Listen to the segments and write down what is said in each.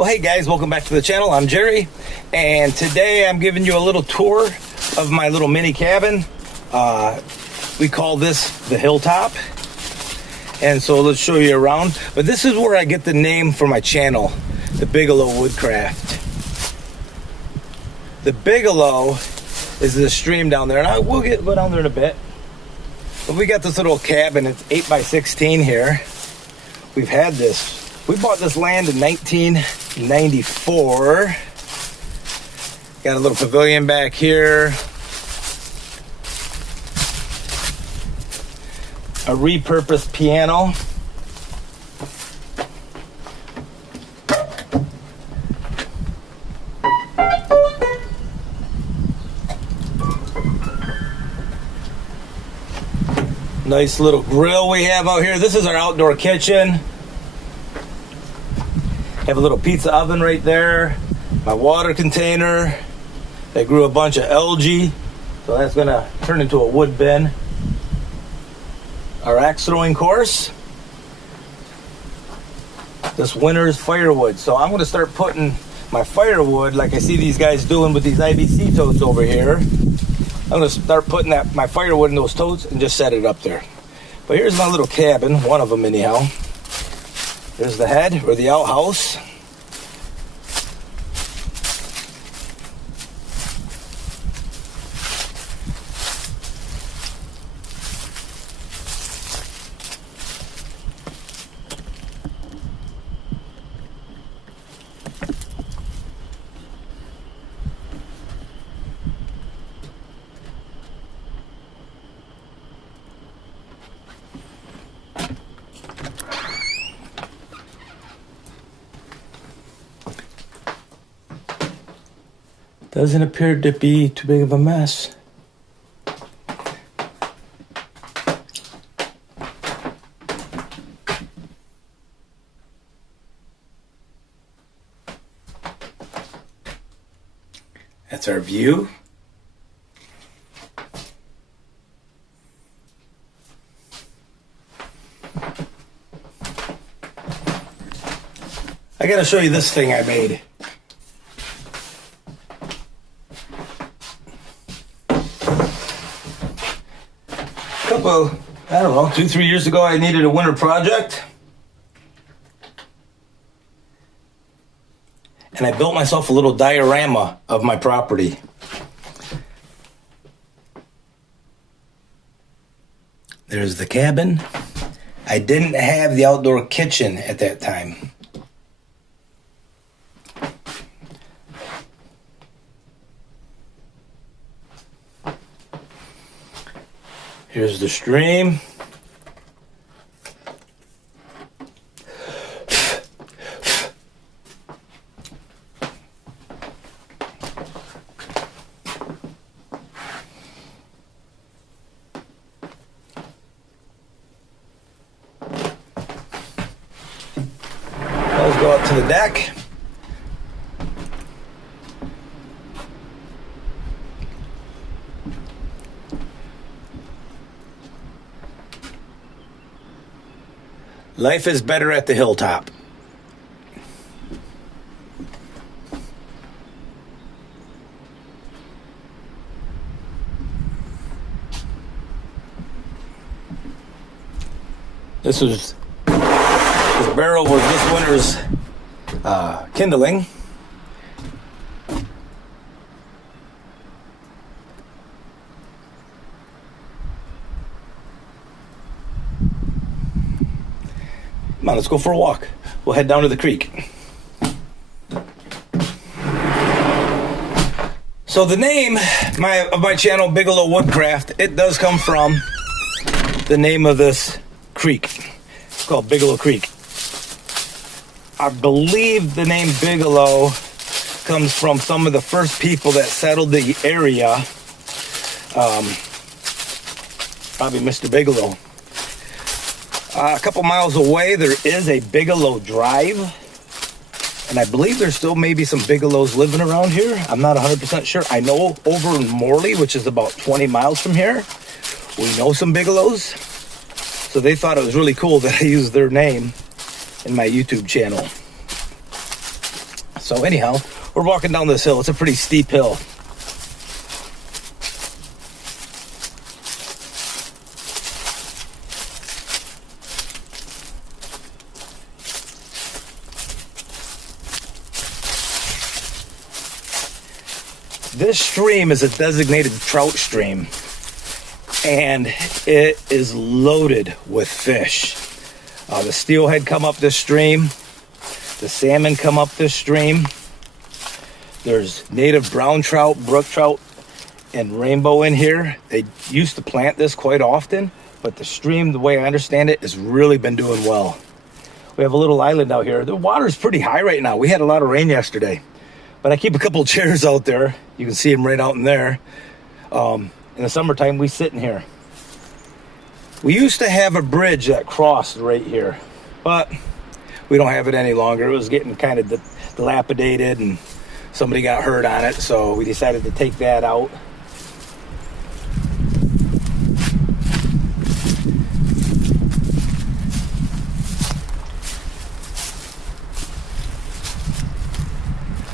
Well, hey guys, welcome back to the channel. I'm Jerry, and today I'm giving you a little tour of my little mini cabin. We call this the hilltop, and so let's show you around. But this is where I get the name for my channel, the Bigelow Woodcraft. The Bigelow is the stream down there, and I will go down there in a bit. But we got this little cabin. It's 8x16 here. We've had this. We bought this land in 1994. Got a little pavilion back here. A repurposed piano. Nice little grill we have out here. This is our outdoor kitchen. Have a little pizza oven right there. My water container. They grew a bunch of algae, so that's gonna turn into a wood bin. Our axe throwing course. This winter's firewood. So I'm gonna start putting my firewood like I see these guys doing with these IBC totes over here. I'm gonna start putting my firewood in those totes and just set it up there. But here's my little cabin, one of them anyhow. There's the head, or the outhouse. Doesn't appear to be too big of a mess. That's our view. I gotta show you this thing I made. I don't know, 2-3 years ago I needed a winter project. And I built myself a little diorama of my property. There's the cabin. I didn't have the outdoor kitchen at that time. Here's the stream. Let's go out to the deck. Life is better at the hilltop. This barrel was this winter's kindling. Come on, let's go for a walk. We'll head down to the creek. So the name of my channel, Bigelow Woodcraft, it does come from the name of this creek. It's called Bigelow Creek. I believe the name Bigelow comes from some of the first people that settled the area. Probably Mr. Bigelow. A couple miles away, there is a Bigelow Drive, and I believe there's still maybe some Bigelows living around here. I'm not 100% sure. I know over in Morley, which is about 20 miles from here, we know some Bigelows, so they thought it was really cool that I used their name in my YouTube channel. So anyhow, we're walking down this hill. It's a pretty steep hill. This stream is a designated trout stream, and it is loaded with fish. The steelhead come up this stream. The salmon come up this stream. There's native brown trout, brook trout, and rainbow in here. They used to plant this quite often, but the stream, the way I understand it, has really been doing well. We have a little island out here. The water's pretty high right now. We had a lot of rain yesterday, but I keep a couple chairs out there. You can see them right out in there. In the summertime, we sit in here. We used to have a bridge that crossed right here, but we don't have it any longer. It was getting kind of dilapidated and somebody got hurt on it, so we decided to take that out.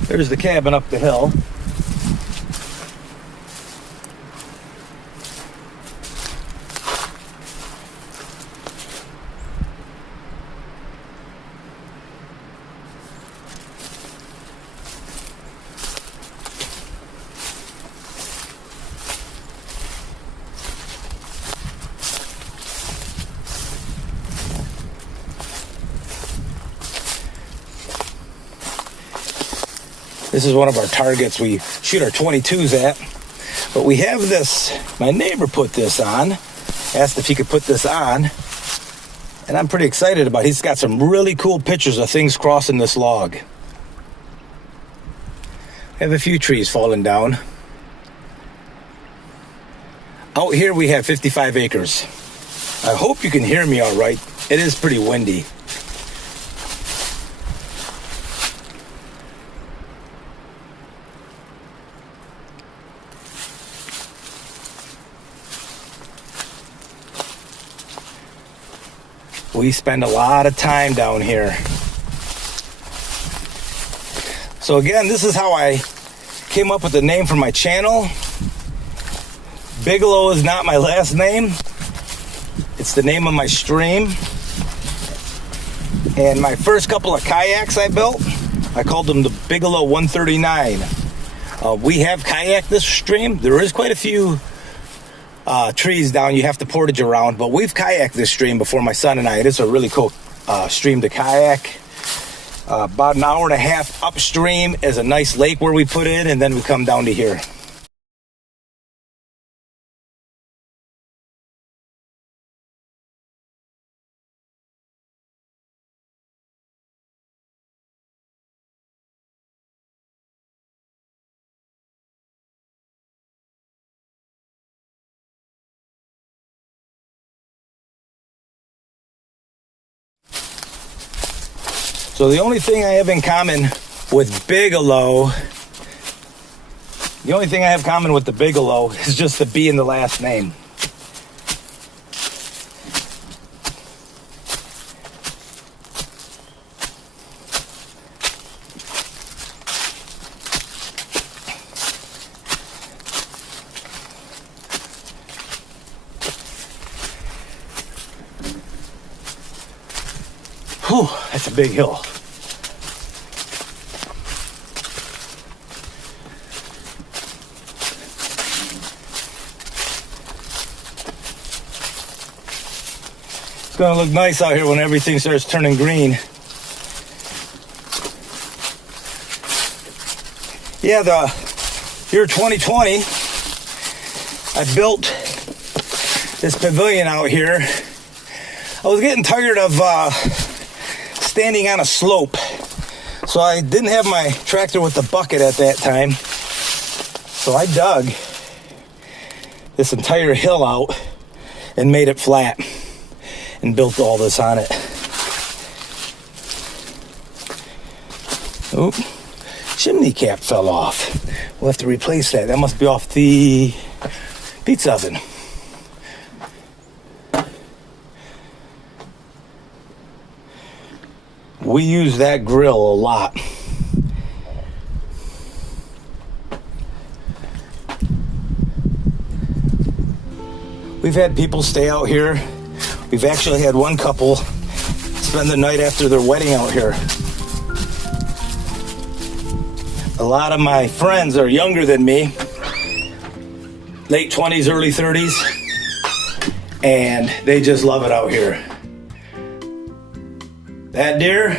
There's the cabin up the hill. This is one of our targets we shoot our 22s at. But we have this, my neighbor put this on, asked if he could put this on, and I'm pretty excited about it. He's got some really cool pictures of things crossing this log. I have a few trees falling down. Out here we have 55 acres. I hope you can hear me all right. It is pretty windy. We spend a lot of time down here. So again, this is how I came up with the name for my channel. Bigelow is not my last name. It's the name of my stream. And my first couple of kayaks I built, I called them the Bigelow 139. We have kayaked this stream. There is quite a few trees down you have to portage around, but we've kayaked this stream before, my son and I. It is a really cool stream to kayak. About an hour and a half upstream is a nice lake where we put in, and then we come down to here. So the only thing I have in common with Bigelow, the only thing I have in common with the Bigelow is just the B in the last name. Whew, that's a big hill. It's gonna look nice out here when everything starts turning green. Yeah, the year 2020, I built this pavilion out here. I was getting tired of standing on a slope, so I didn't have my tractor with the bucket at that time, so I dug this entire hill out and made it flat and built all this on it. Oop, chimney cap fell off. We'll have to replace that. That must be off the pizza oven. We use that grill a lot. We've had people stay out here. We've actually had one couple spend the night after their wedding out here. A lot of my friends are younger than me, late 20s, early 30s, and they just love it out here. That deer,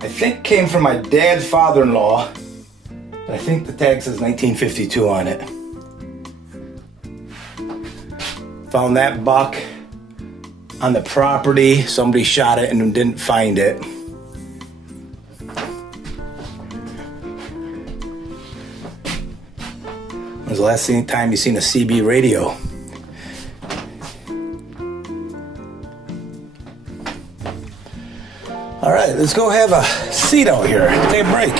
I think came from my dad's father-in-law, but I think the tag says 1952 on it. Found that buck on the property. Somebody shot it and didn't find it. When was the last time you seen a CB radio? All right, let's go have a seat out here. Take a break.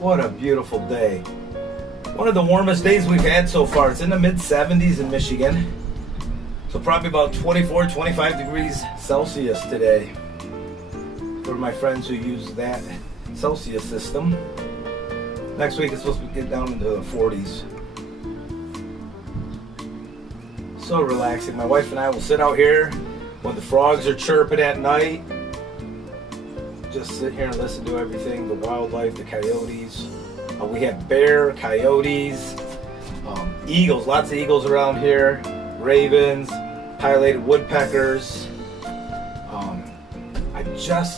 What a beautiful day. One of the warmest days we've had so far. It's in the mid-70s in Michigan. So probably about 24, 25 degrees Celsius today. For my friends who use that Celsius system. Next week it's supposed to get down into the 40s. So relaxing. My wife and I will sit out here when the frogs are chirping at night. Just sit here and listen to everything, the wildlife, the coyotes. We have bear, coyotes, eagles, lots of eagles around here, ravens, pileated woodpeckers.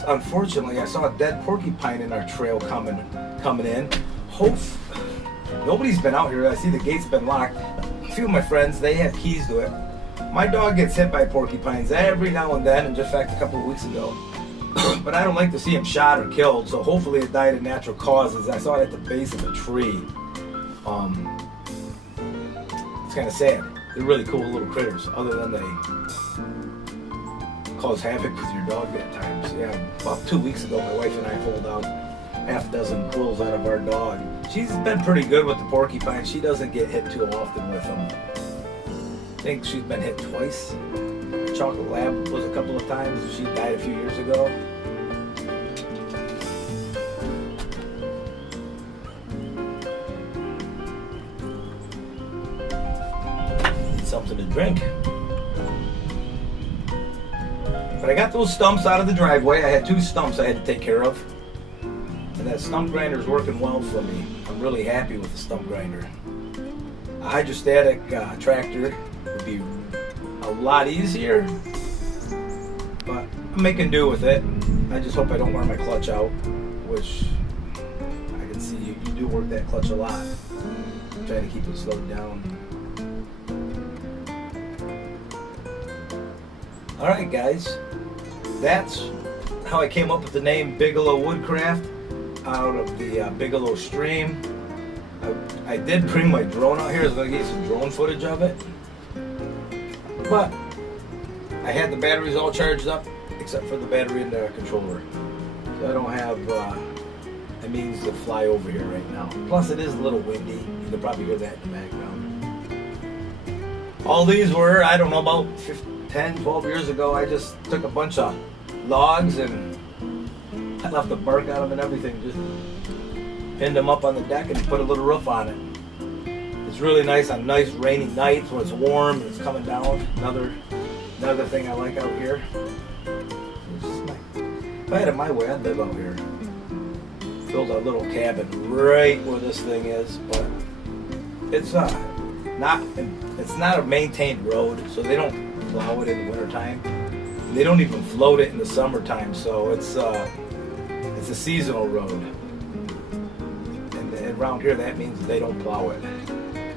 Unfortunately, I saw a dead porcupine in our trail coming in. Nobody's been out here. I see the gate's been locked. A few of my friends, they have keys to it. My dog gets hit by porcupines every now and then, and just in fact a couple of weeks ago. But I don't like to see him shot or killed, so hopefully it died of natural causes. I saw it at the base of a tree. It's kind of sad. They're really cool little critters, other than they cause havoc with your dog at times. Yeah, about 2 weeks ago, my wife and I pulled out half a dozen quills out of our dog. She's been pretty good with the porcupine. She doesn't get hit too often with them. I think she's been hit twice. Chocolate Lab was a couple of times. She died a few years ago. Need something to drink. But I got those stumps out of the driveway. I had 2 stumps I had to take care of. And that stump grinder is working well for me. I'm really happy with the stump grinder. A hydrostatic tractor would be a lot easier, but I'm making do with it. I just hope I don't wear my clutch out, which I can see you do work that clutch a lot. I'm trying to keep it slowed down. Alright guys, that's how I came up with the name Bigelow Woodcraft out of the Bigelow stream. I did bring my drone out here. I was going to get some drone footage of it. But I had the batteries all charged up except for the battery in the controller. So I don't have a means to fly over here right now. Plus it is a little windy. You can probably hear that in the background. All these were, I don't know, about 10, 12 years ago. I just took a bunch of logs and I left the bark on them and everything. Just pinned them up on the deck and put a little roof on it. It's really nice on nice rainy nights when it's warm and it's coming down. Another thing I like out here. If I had it my way, I'd live out here. Build a little cabin right where this thing is, but it's not a maintained road, so they don't plow it in the wintertime. And they don't even float it in the summertime, so it's a seasonal road. And around here, that means they don't plow it.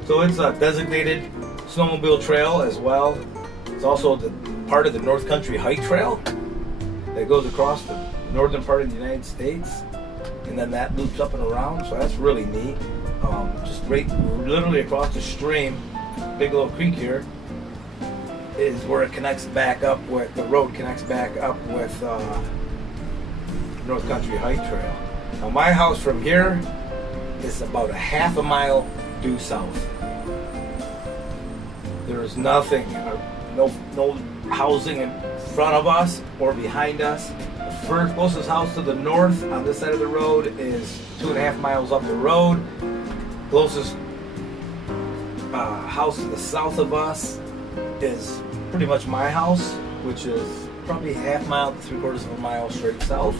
So it's a designated snowmobile trail as well. It's also the part of the North Country Hike Trail that goes across the northern part of the United States, and then that loops up and around. So that's really neat. Just literally across the stream, Bigelow Creek here, is where it connects back up with the road connects back up with North Country Hike Trail. Now my house from here is about a half a mile due south. There is nothing, no housing in front of us or behind us. The first closest house to the north on this side of the road is 2.5 miles up the road. Closest house to the south of us is pretty much my house, which is probably 1/2 mile to 3/4 of a mile straight south.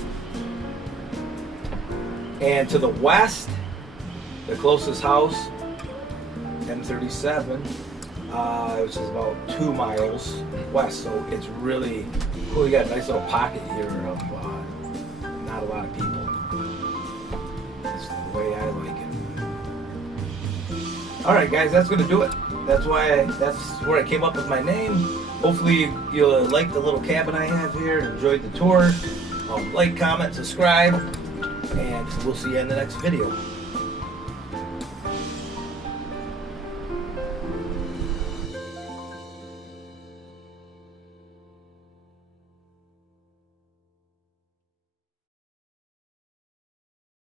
And to the west, the closest house, M37, which is about 2 miles west. So it's really cool. You got a nice little pocket here of not a lot of people. That's the way I like it. All right, guys, that's gonna do it. That's where I came up with my name. Hopefully you'll like the little cabin I have here and enjoyed the tour. Like, comment, subscribe, and we'll see you in the next video.